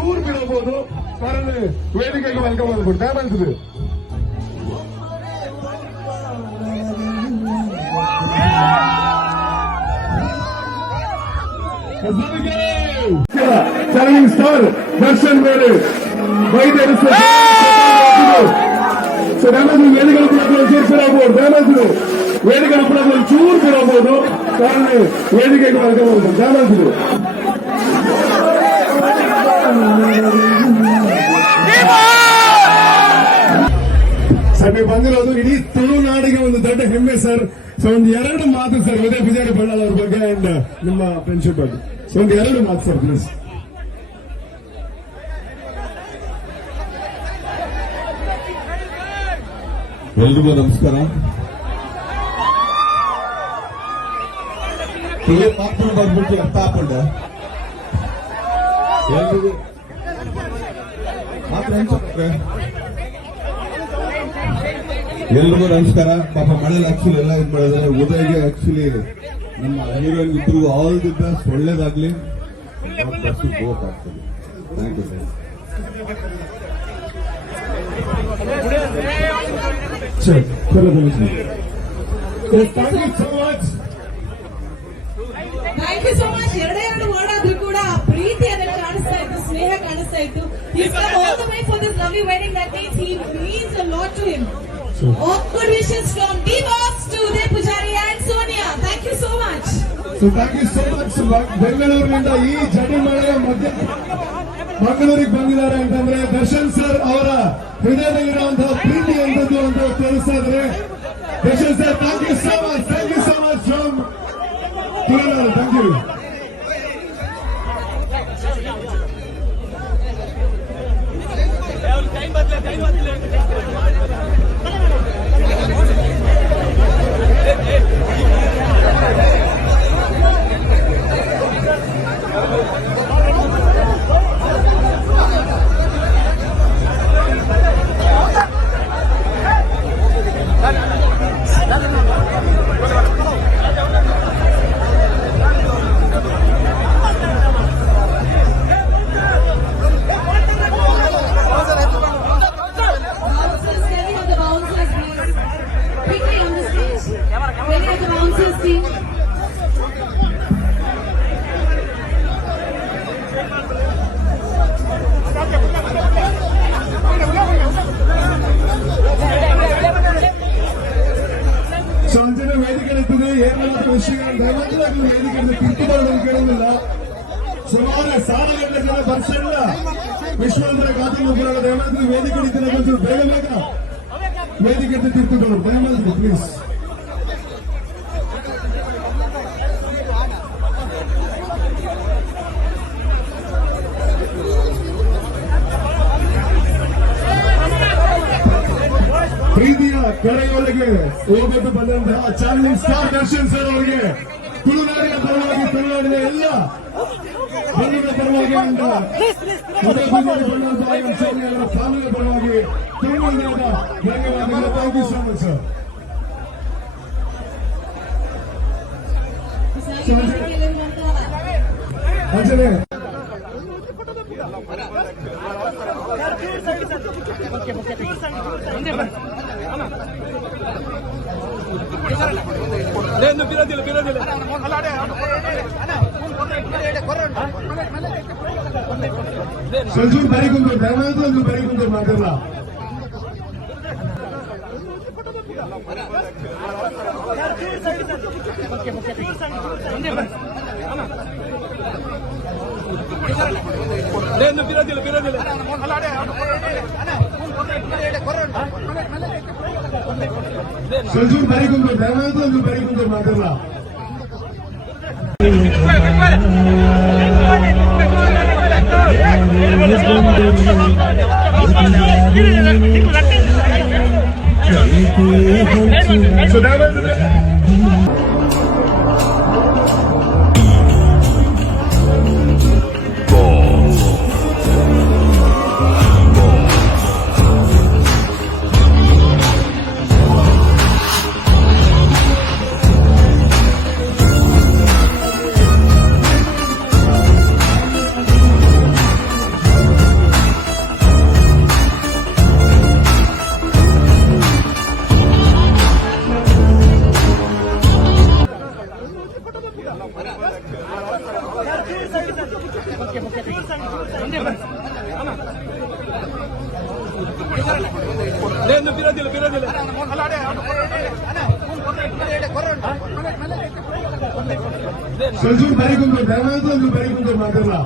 ಚೂರು ಬಿಡಬಹುದು ಅವರನ್ನು ವೇದಿಕೆಗೆ ವೆಲ್ಕಮ್ ಮಾಡ್ಬಿಟ್ಟು ದಯಮಾಡಿಸಿದ್ರು. ಚಾಲೆಂಜಿಂಗ್ ಸ್ಟಾರ್ ದರ್ಶನ್ ಮೇಲೆ ವೈದ್ಯರು ವೇದಿಕೆಗಳ ಕೂಡ ಸೇರಿಸಲಾಗಬಹುದು. ದಯಮಾಡಿಸಿದ್ರು ವೇದಿಕೆಗಳ ಕೂಡ ಚೂರು ಬಿಡಬಹುದು ಕಾರಣ ವೇದಿಕೆಗೆ ವೆಲ್ಕಮ್ ಮಾಡ್ಬಿಟ್ಟು ದಯಮಾಡಿಸಿದ್ರು. ಸರ್ ನೀವು ಬಂದಿರೋದು ಇಡೀ ತುಳುನಾಡಿಗೆ ಒಂದು ದೊಡ್ಡ ಹೆಮ್ಮೆ ಸರ್. ಸೊ ಒಂದು 2 ಮಾತು ಸರ್ ಉದಯ್ ಪೂಜಾರಿ ಬಳ್ಳಾಲ್ ಅವ್ರ ಬಗ್ಗೆ ಅಂಡ್ ನಿಮ್ಮ ಫ್ರೆಂಡ್ಶಿಪ್ ಬಗ್ಗೆ. ಸೊ ಒಂದು 2 ಮಾತು ಸರ್ ಪ್ಲೀಸ್. ಎಲ್ರಿಗೂ ನಮಸ್ಕಾರ. ಪಾತ್ರ ಬಂದ್ಬಿಟ್ಟು ಅರ್ಥ ಹಾಕೊಂಡ ಎಲ್ರಿಗೂ ಮಾತ್ರ ಎಲ್ರಿಗೂ ನಮಸ್ಕಾರ. ಪಾಪ ಮನೇಲಿ ಆಕ್ಚುಲಿ ಎಲ್ಲ ಇದು ಮಾಡಿದ್ರೆ ಉದಯ್ಗೆ ಆಕ್ಚುಲಿ ನಮ್ಮ ಹೀರೋಯಿನ್ ಇಬ್ರಿಗೂ ಆಲ್ ದಿ ಬೆಸ್ಟ್, ಒಳ್ಳೇದಾಗ್ಲಿ. ಬೋತ್ ಆಗ್ತದೆ. Thank you sir. Thank you so much. 2 word ಆದ್ರೂ ಕೂಡ ಪ್ರೀತಿ ಅದನ್ನು ಕಾಣಿಸ್ತಾ ಇತ್ತು, ಸ್ನೇಹ ಕಾಣಿಸ್ತಾ ಇತ್ತು. All the way for this lovely wedding, that means he means a lot to him. All good wishes from D-Boss to Uday Pujari and Sonia. Thank you so much. So thank you so much. ಬೆಂಗಳೂರಿನಿಂದ ಈ ಜಡಿಮಳೆಯ ಮಧ್ಯ ಮಂಗಳೂರಿಗೆ ಬಂದಿದ್ದಾರೆ ಅಂತಂದ್ರೆ Darshan sir ಅವರ ಹೃದಯದಲ್ಲಿರುವಂತಹ ಪ್ರೀತಿ ಎಂತದ್ದು ಅಂತ ತೋರಿಸ್ತಾ ಇದ್ದಾರೆ. Darshan sir thank you so much. Thank you so much from Tulunadu. Thank you. ವಿಷಯಗಳನ್ನು ವೇದಿಕೆಯನ್ನು ತಿದ್ದುಕೊಳ್ಳಲು ಕೇಳುವುದಿಲ್ಲ. ಸುಮಾರು 1,000 ಜನ ಬರ್ಸಲ್ಲ ವಿಶ್ವಾಂತರ ಗಾದಿನ ದಯಮಾಡಿ ವೇದಿಕೆ ನಿಂತು ಬೇಗ ಬೇಗ ವೇದಿಕೆಯನ್ನು ತಿದ್ದುಕೊಳ್ಳಲು ದಯಮಾಡಿ ಪ್ಲೀಸ್. ಪ್ರೀತಿಯ ಕಡೆಯೊಳಗೆ ಹೋಗಲು ಬಂದಂತಹ ಚಾಲೆಂಜಿಂಗ್ ಸ್ಟಾರ್ ದರ್ಶನ್ ಸರ್ ಅವರಿಗೆ ತುಳುನಾಡಿನ ಪರವಾಗಿ, ತುಳುನಾಡಿನ ಎಲ್ಲ ಬಂಧುಗಳ ಪರವಾಗಿ ಅಂದ ಉದಯ್ ಪೂಜಾರಿ ಬಳ್ಳಾಲ್ ಸೋನಿಯಾ ಅವರ ಫ್ಯಾಮಿಲಿಯ ಪರವಾಗಿ ತುಳುನಾಡಿನ ಧನ್ಯವಾದಗಳು. Thank you so much sir. ಅಂಜನೆ ಸಂಜು ಬರಿಗುಂದು ದಯಮಾಡಿ ಒಂದು ಬರಿಗುಂದು ಮಾತಲ್ಲ. ಸಂಜು ಬರಿಗುಂದು ದಯಮಾಡಿ ಒಂದು ಬರಿಗುಂದು ಮಾತಲ್ಲ. ಸಂಜು ಬರೀ ಕುಂತು ದಯಮಾಡಿ ಬರೀ ಕುಂತು ಮಾತಾಡಲ್ಲ